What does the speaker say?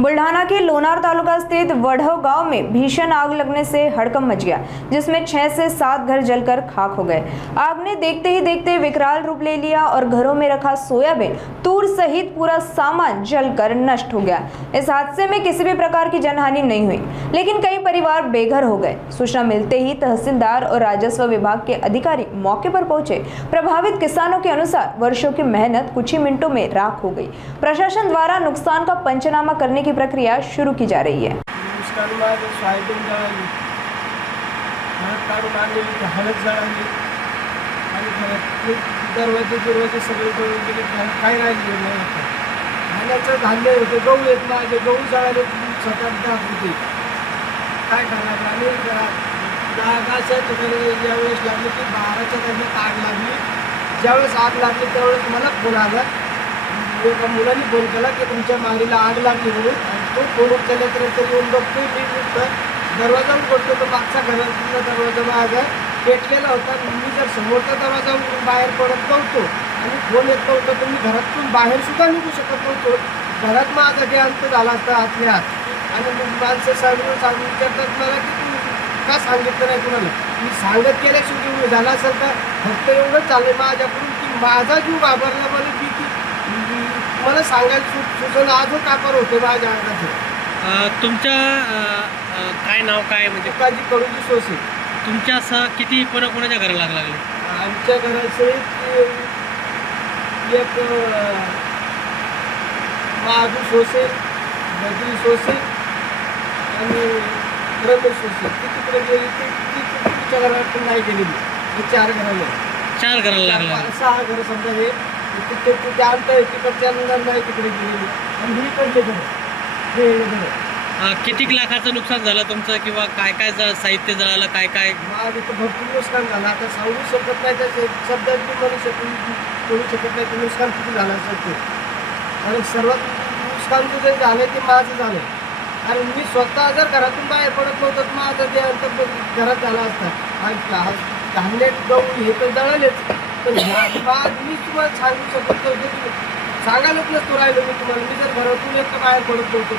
बुल्ढाना के लोनार तालुका स्थित वढ़व गांव में भीषण आग लगने से हड़कंप मच गया, जिसमें 6 से 7 घर जलकर खाक हो गए। आग ने देखते ही देखते विकराल रूप ले लिया और घरों में रखा सोयाबीन, तूर सहित पूरा सामान जलकर नष्ट हो गया। इस हादसे में किसी भी प्रकार की जनहानि नहीं हुई, लेकिन कई परिवार बेघर हो गए। सूचना मिलते ही तहसीलदार और राजस्व विभाग के अधिकारी मौके पर पहुंचे। प्रभावित किसानों के अनुसार वर्षों की मेहनत कुछ ही मिनटों में राख हो गई। प्रशासन द्वारा नुकसान का पंचनामा करने की प्रक्रिया शुरू की जा रही है। दरवाजे सगळे पळून गेले, काय राहिले नाही. खाण्याचं धान्य होतं, गहू येत माझे गहू जळाले 7-8 होते. काय करणार आणि डागाच्या ठिकाणी ज्यावेळेस लागली की 12च्या दरम्यान आग लागली. ज्यावेळेस आग लागली त्यावेळेस मला फोन आला. एका मुलाने फोन केला की तुमच्या मागीला आग लागली म्हणून. तो फोन उचलल्यानंतर येऊन बघतो, मी दरवाजा उघडतो तर मागचा घरातला दरवाजा माझा पेटलेला होता. मी जर समोरचा दरवाजा बाहेर पडत नव्हतो आणि फोन येत नव्हता तर मी घरातून बाहेर सुद्धा निघू शकत नव्हतो. घरात माझा देहांत झाला असता आतल्या आत. आणि मग माणसं सांगून विचारतात मला की तू का सांगितलं नाही कुणाला. मी सांगत गेल्याशिवाय झाला असेल तर फक्त एवढंच झालं माझ्याकडून की माझा जीव घाबरला. मला की मला सांगायला सुचवलं अजून कापर होते माझ्या अंगाचं. तुमच्या काय नाव काय म्हणजे काजी कडूची सोसे. तुमच्या किती कोणाच्या घराला आग लागली? आमच्या घराचे एक महाजू सोसे, बद्री सोसे आणि रमेश सोसे. ती तिकडे गेली, ती तिच्या घरात पण नाही गेलेली. 4 घराला लागला. 6 घरं समजा हे ते अंत आहे तिकडच्या नाही तिकडे गेलेली. आणि ही इकडले घर हे घर. किती लाखाचं नुकसान झालं तुमचं किंवा काय काय साहित्य जळालं, काय काय? माझं तर भरपूर नुकसान झालं. आता सांगू शकत नाही, त्या शब्दात मी बोलू शकत नाही की नुकसान किती झालं असेल ते. आणि सर्वात नुकसान जे झालं ते माझं झालं. आणि मी स्वतः जर घरातून बाहेर पडत नव्हतं तर माझं ते अंतर घरात झाला असता. आणि धान्य गहू हे तर जळालेच. तर मी तुम्हाला सांगू शकत नव्हतं, सांगायलाच नसतो राहिलो मी तुम्हाला. मी जर घरातून एकटं बाहेर पडत नव्हतो.